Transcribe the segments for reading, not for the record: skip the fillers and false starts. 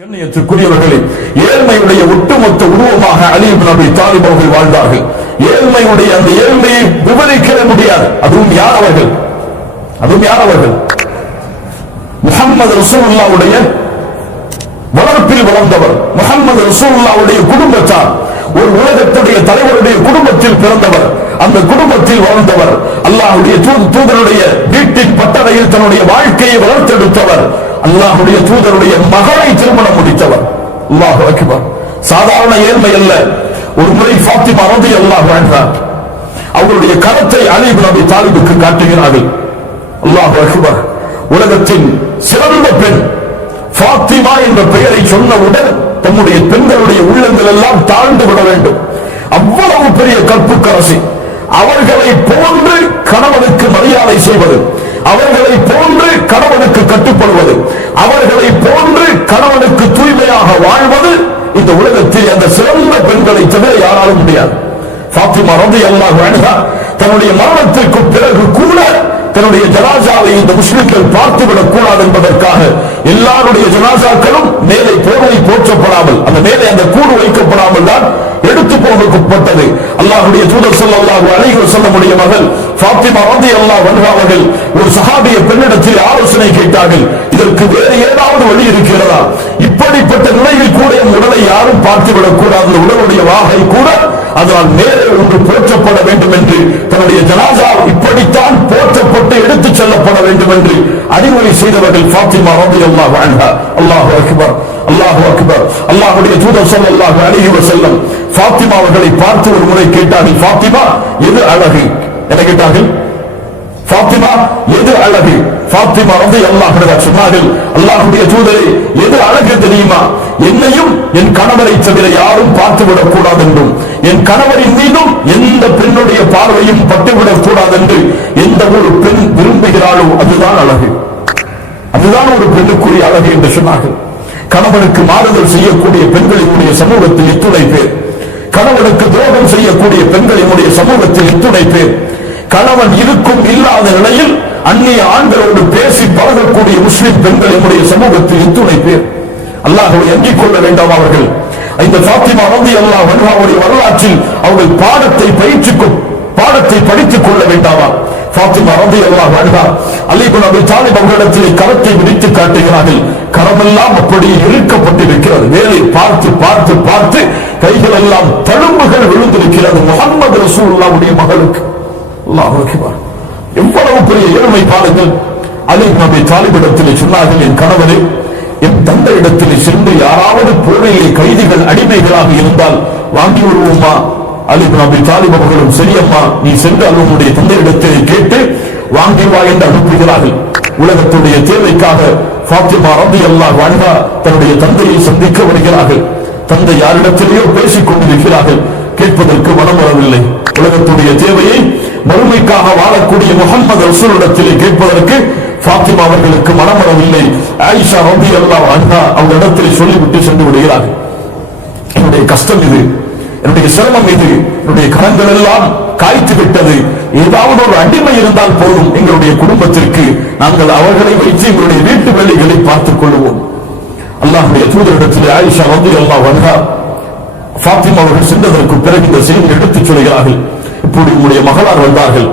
கண்ணியத்திற்குரியவர்களே, ஏழ்மையுடைய ஒட்டுமொத்த உருவமாக அலி இப்னு அபி தாலிப் அவர்கள் வாழ்ந்தார்கள். ஏழ்மையுடைய அந்த ஏழ்மையை விவரிக்க முடியாது. அதுவும் யார் அவர்கள்? முஹம்மது ரசூலுல்லாஹ்வுடைய வளர்ப்பில் வளர்ந்தவர், முஹம்மது ரசூலுல்லாஹ்வுடைய குடும்பத்தார், ஒரு உலகத்துடைய தலைவருடைய குடும்பத்தில் பிறந்தவர், அந்த குடும்பத்தில் வளர்ந்தவர், அல்லாஹ்வுடைய தூதருடைய வீட்டின் பட்டறையில் தன்னுடைய வாழ்க்கையை வளர்த்தெடுத்தவர், அல்லாஹ்வுடைய தூதருடைய மகளை திருமணம் முடித்தவர். அல்லாஹு அக்பர். சாதாரண ஏழ்மை அல்ல. ஒரு முறை ஃபாத்திமா ரலியல்லாஹு அன்ஹா அவருடைய கரத்தை அலி இப்னு அபி தாலிபுக்கு காட்டுகிறார்கள். அல்லாஹு அக்பர். உலகத்தின் சிறந்த பெண் ஃபாத்திமா என்ற பெயரை சொன்னவுடன் தம்முடைய பெண்களுடைய உள்ளங்கள் எல்லாம் தாழ்ந்து விட வேண்டும். அவ்வளவு பெரிய கற்புக்கரசி. அவர்களை போன்று கணவனுக்கு மரியாதை செய்வது, அவர்களை போன்று கணவனுக்கு கட்டுப்படுவது, அவர்களை போன்று கணவனுக்கு தூய்மையாக வாழ்வது இந்த உலகத்தில் அந்த சிறந்த பெண்களை தவிர யாராலும் முடியாது. ஃபாத்திமா ரலியல்லாஹு அன்ஹா தன்னுடைய மரணத்திற்கு பிறகு கூட தன்னுடைய ஜனாசாவை இந்த முஸ்லிம்கள் பார்த்துவிடக் கூடாது என்பதற்காக எல்லாருடைய ஜனாசாக்களும் மேலே போர்வை போற்றப்படாமல், அந்த மேலே அந்த கூடு வைக்கப்படாமல் தான் எடுத்து போகப்பட்டது. அல்லாஹ்வுடைய தூதர் ஸல்லல்லாஹு அலைஹி வஸல்லமுடைய மகள் ஃபாத்திமா ரலியல்லாஹு அன்ஹா அவர்கள் ஒரு சஹாபிய பெண்ணிடத்தில் ஆலோசனை கேட்டார்கள். இதற்கு வேறு ஏதாவது வழி இருக்கிறதா? இப்படிப்பட்ட நிலையில் கூட என் உடலை யாரும் பார்த்துவிடக் கூடாது, உடலுடைய வாகை கூட அதனால் மேலே ஒன்று போற்றப்பட வேண்டும் என்று, தன்னுடைய ஜனாசா இப்படித்தான் போற்றப்பட்டு எடுத்துச் செல்லப்பட வேண்டும் என்று அறிவுரை செய்தவர்கள் ஃபாத்திமா ரலியல்லாஹு அன்ஹா. அல்லாஹு அக்பர், அல்லாஹு அக்பர். அல்லாஹ்வுடைய தூதர் ஸல்லல்லாஹு அலைஹி வஸல்லம் ஃபாத்திமா அவர்களை பார்த்து ஒரு முறை கேட்டார்கள், ஃபாத்திமா எது அழகு என கேட்டார்கள். ஃபாத்திமா எது அழகு? ஃபாத்திமா ரலியல்லாஹு அன்ஹா சொன்னார்கள், அல்லாஹ்வுடைய தூதரே, எது அழகு தெரியுமா? என்னையும் என் கணவரை தவிர யாரும் பார்த்துவிடக் கூடாது என்றும், என் கணவரின் மீதும் எந்த பெண்ணுடைய பார்வையும் பட்டுவிடக் கூடாது என்று எந்த ஒரு பெண் விரும்புகிறாளோ அதுதான் அழகு, அதுதான் ஒரு பெண்ணுக்குரிய அழகு என்று சொன்னார்கள். கணவனுக்கு மாறுதல் செய்யக்கூடிய பெண்களினுடைய சமூகத்தில் எத்துணை பேர், கணவனுக்கு துரோகம் செய்யக்கூடிய பெண்களினுடைய சமூகத்தில் எத்துணை பேர், கணவன் இருக்கும் இல்லாத நிலையில் அந்நிய ஆண்களோடு பேசி பழகக்கூடிய முஸ்லிம் பெண்களினுடைய சமூகத்தில் எத்துணை பேர். அல்லாஹ்வை அங்கிக் கொள்ள வேண்டாம். அவர்கள் இந்த ஃபாத்திமா ரலியல்லாஹு அன்ஹாவுடைய வரலாற்றில் அவர்கள் பாடத்தை படித்துக் கொள்ள வேண்டாமா? ஃபாத்திமா ரலியல்லாஹு அன்ஹா அலி இப்னு அபி தாலிப் அவர்களிடத்திலே கரத்தை விரித்து காட்டுகிறார்கள். கரமெல்லாம் அப்படி இழுக்கப்பட்டிருக்கிறது. வேலை பார்த்து பார்த்து பார்த்து கைகள் எல்லாம் தழும்புகள் விழுந்திருக்கிறது. முஹம்மது ரசூலுல்லாஹ்வுடைய மகளுக்கு. அல்லாஹு அக்பர். எவ்வளவு பெரிய ஏழ்மை பாருங்கள். அலி இப்னு அபி தாலிபிடத்திலே சொன்னார்கள், என் கணவரே, என் தந்தை இடத்தில் சென்று யாராவது போரிலே கைதிகள் அடிமைகளாக இருந்தால் வாங்கி வருவோமா? அலி இப்னு அபி தாலிப் அவர்களும் சரியம்மா, நீ சென்று அவர்களுடைய தந்தை இடத்திலே கேட்டு வாங்கி வா என்று அனுப்புகிறார்கள். உலகத்துடைய தேவைக்காக ஃபாத்திமா ரலியல்லாஹு அன்ஹா தன்னுடைய தந்தையை சந்திக்க வருகிறார்கள். தந்தை யாரிடத்திலேயோ பேசிக் கொண்டிருக்கிறார்கள். கேட்பதற்கு மனம் வரவில்லை. உலகத்துடைய தேவையை மறுமைக்காக வாழக்கூடிய முஹம்மது ரசூலுல்லாஹ்விடத்திலே கேட்பதற்கு ஃபாத்திமா அவர்களுக்கு மனம் வரவில்லை. ஆயிஷா ரலியல்லாஹு அன்ஹா அவங்க இடத்திலே சொல்லிவிட்டு சென்று விடுகிறார்கள். என்னுடைய கஷ்டம் இது, என்னுடைய சிரமம் இது, என்னுடைய கரங்கள் எல்லாம் காய்த்து விட்டது. ஏதாவது ஒரு அடிமை இருந்தால் போதும், எங்களுடைய குடும்பத்திற்கு நாங்கள் அவர்களை வைத்து எங்களுடைய வீட்டு வேலைகளை பார்த்துக் கொள்வோம். அல்லாஹ்வுடைய தூதரிடத்திலே ஆயிஷா ரலியல்லாஹு அன்ஹா ஃபாத்திமா அவர்கள் சென்றதற்கு பிறகு இந்த செய்தி எடுத்துச் சொல்கிறார்கள். இப்படி உங்களுடைய மகளார் வந்தார்கள்,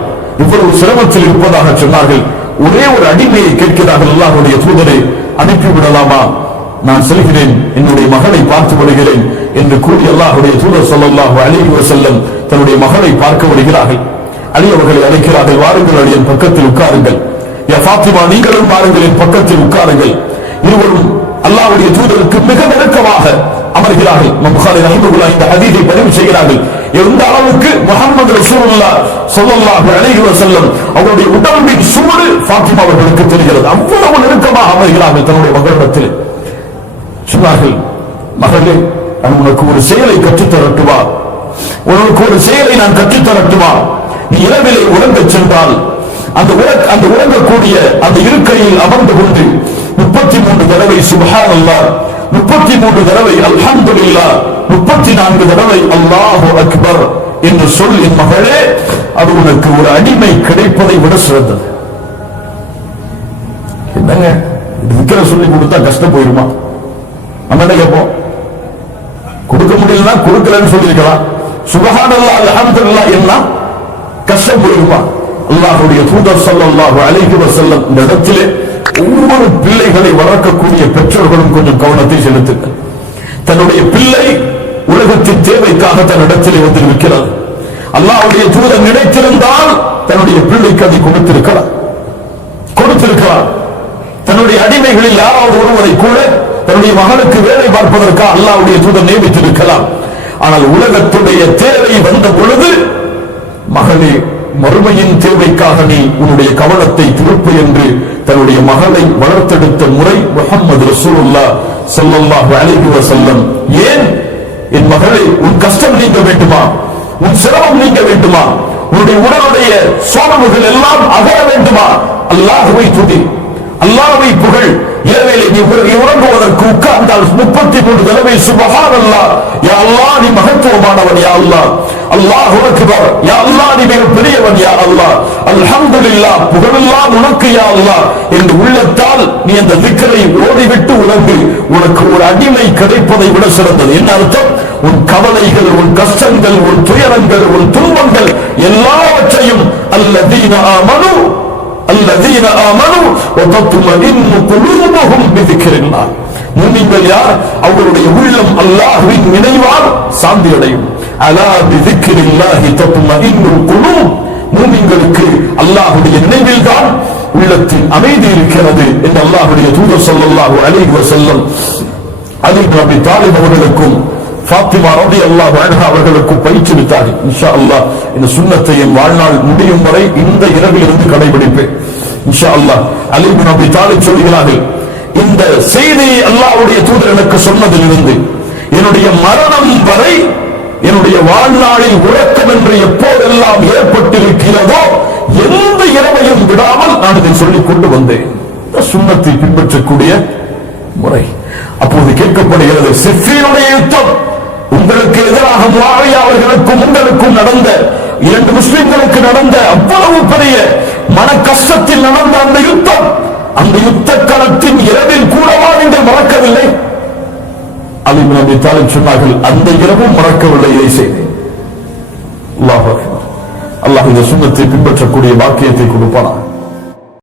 இவ்வளவு சிரமத்தில் இருப்பதாக சொன்னார்கள். ஒரே ஒரு அடிமையை கேட்கிறார்கள். அல்லாஹ்வுடைய தூதரை அனுப்பிவிடலாமா? நான் செல்கிறேன், என்னுடைய மகளை பார்த்து வருகிறேன் என்று கூறி அல்லாஹ்வுடைய தூதர் ஸல்லல்லாஹு அலைஹி வஸல்லம் தன்னுடைய மகளை பார்க்க வருகிறார்கள். அலி அவர்களை அழைக்கிறார்கள், வாருங்கள் அலி, என் பக்கத்தில் உட்காருங்கள். யா ஃபாத்திமா, நீங்களும் வாருங்கள், என் பக்கத்தில் உட்காருங்கள். இருவரும் அல்லாஹ்வுடைய தூதருக்கு மிக நெருக்கமாக அமர்கிறார்கள். புகாரி ரஹிமஹுல்லாஹ் இந்த ஹதீஸை பதிவு செய்கிறார்கள். எந்த அளவுக்கு முஹம்மது ரசூலுல்லாஹ் ஸல்லல்லாஹு அலைஹி வஸல்லம் அவருடைய உடம்பின் சூடு ஃபாத்திமா அவர்களுக்கு தெரிகிறது. அவ்வளவு நெருக்கமாக அமர்கிறார்கள் தன்னுடைய மகளிடத்தில். சொன்னார்கள், மகளே, நான் உனக்கு ஒரு செயலை கற்றுத்தரட்டுமா? உனக்கு ஒரு செயலை நான் கற்றுத்தரட்டுமா? நீ இரவிலே உறங்கச் சென்றால் அந்த உறங்கக்கூடிய அந்த இருக்கையில் அமர்ந்து கொண்டு 33 தடவை சுப்ஹானல்லாஹ், 33 தடவை அல்ஹம்துலில்லாஹ், 34 தடவை அல்லாஹு அக்பர் என்று சொல் என் மகளே, அது உனக்கு ஒரு அடிமை கிடைப்பதை விட சிறந்தது. என்னங்க, இது விக்கிர சொல்லி கொடுத்தா கஷ்டம் போயிருமா? நம்ம என்ன கேட்போம்? கொடுக்க முடியலன்னா கொடுக்கலன்னு சொல்லியிருக்கலாம். சுப்ஹானல்லாஹ் அல்ஹம்துலில்லாஹ் என்ன கஷ்டம் புரியுமா? அல்லாஹ்வுடைய தூதர் ஸல்லல்லாஹு அலைஹி வஸல்லம் இந்த இடத்திலே ஒவ்வொரு பிள்ளைகளை வளர்க்கக்கூடிய பெற்றோர்களும் கொஞ்சம் கவனத்தை செலுத்துங்கள். தன்னுடைய பிள்ளை உலகத்தின் தேவைக்காக தன்னிடத்திலே வந்து இருக்கிறார். அல்லாஹ்வுடைய தூதர் நினைத்திருந்தால் தன்னுடைய பிள்ளைக்கு அதை கொடுத்திருக்கிறார். தன்னுடைய அடிமைகளில் யாராவது ஒருவரை கூட தன்னுடைய மகனுக்கு வேலை பார்ப்பதற்காக அல்லாஹ்வுடைய தூதர் நியமித்திருக்கலாம். ஆனால் உலகத்துடைய தேவை வந்த பொழுது, மகனே மறுமையின் தேவைக்காக நீ உன்னுடைய கவனத்தை திருப்பு என்று தன்னுடைய மகளை வளர்த்தெடுத்த முறை முஹம்மது ரசூலுல்லாஹ் ஸல்லல்லாஹு அலைஹி வஸல்லம். ஏன்? என் மகளே, உன் கஷ்டம் நீங்க வேண்டுமா? உன் சிரமம் நீங்க வேண்டுமா? உன்னுடைய உடலுடைய சோர்வுகள் எல்லாம் அகல வேண்டுமா? அல்லாஹ்வை துதி, அல்லாஹ்வை புகழ். இரவிலே நீ உறங்குவதற்கு உட்கார்ந்தால் 33 தடவை சுப்ஹானல்லாஹ், யா அல்லாஹ் நீ மகத்துவமானவன், யா அல்லாஹ், அல்லாஹு அக்பர், யா அல்லாஹ் நீ மிக பெரியவன், யா அல்லாஹ், அல்ஹம்துலில்லாஹ் புகழெல்லாம் உனக்கு யா அல்லாஹ் என்று உள்ளத்தால் நீ அந்த திக்ரை ஓதிவிட்டு உலகு. உனக்கு ஒரு அடிமை கிடைப்பதை விட சிறந்தது. என்ன அர்த்தம்? உன் கவலைகள், உன் கஷ்டங்கள், உன் துயரங்கள், உன் துன்பங்கள் எல்லாவற்றையும் அல்லதீன ஆமனு வதத்மஇன்னு குலூபுஹும் பிதிக்ரில்லாஹ். முஃமின்கள் யார்? அவர்களுடைய உள்ளம் அல்லாஹ்வின் நினைவால் சாந்தி அடையும். அலா பிதிக்ரில்லாஹி தத்மஇன்னுல் குலூப். முஃமின்களுக்கு அல்லாஹ்வுடைய நினைவில் தான் உள்ளத்தில் அமைதி இருக்கிறது என்று அல்லாஹ்வுடைய தூதர் ஸல்லல்லாஹு அலைஹி வஸல்லம் அலி இப்னு அபி தாலிப் அவர்களுக்கும் ஃபாத்திமா ரலியல்லாஹு அன்ஹா அவர்களுக்கு பயிற்றுவித்தார்கள். இன்ஷா அல்லாஹ் இந்த சுன்னத்தை என் வாழ்நாள் முடியும் வரை இந்த இரவில் இருந்து கடைபிடிப்பேன் இன்ஷா அல்லாஹ். அலி இப்னு அபி தாலிப் சொல்கிறார்கள், இந்த செய்தியை அல்லாஹ்வுடைய தூதர் எனக்கு சொன்னதிலிருந்து என்னுடைய மரணம் வரை என்னுடைய வாழ்நாளில் உறக்கம் என்று எப்போதெல்லாம் ஏற்பட்டிருக்கிறதோ எந்த இரவையும் விடாமல் நான் இதை சொல்லிக் கொண்டு வந்தேன். சுன்னத்தை பின்பற்றக்கூடிய முறை. அப்போது கேட்கப்படுகிறது, சிஃபீனுடைய யுத்தம் உங்களுக்கு எதிராக முஆவியா அவர்களுக்கும் உங்களுக்கும் நடந்த, 2 முஸ்லிம்களுக்கு நடந்த அவ்வளவு பெரிய மன கஷ்டத்தில் நடந்த அந்த யுத்தம், அந்த யுத்த களத்தின் இரவில் கூடவா நீங்கள் மறக்கவில்லை? அலி இப்னு அபி தாலிப் சொன்னார்கள், அந்த இரவும் மறக்கவில்லை, இதை செய்தேன். அல்லாஹ் அக்பர். அல்லாஹ் இந்த சுன்னத்தை பின்பற்றக்கூடிய பாக்கியத்தை கொடுப்பானா?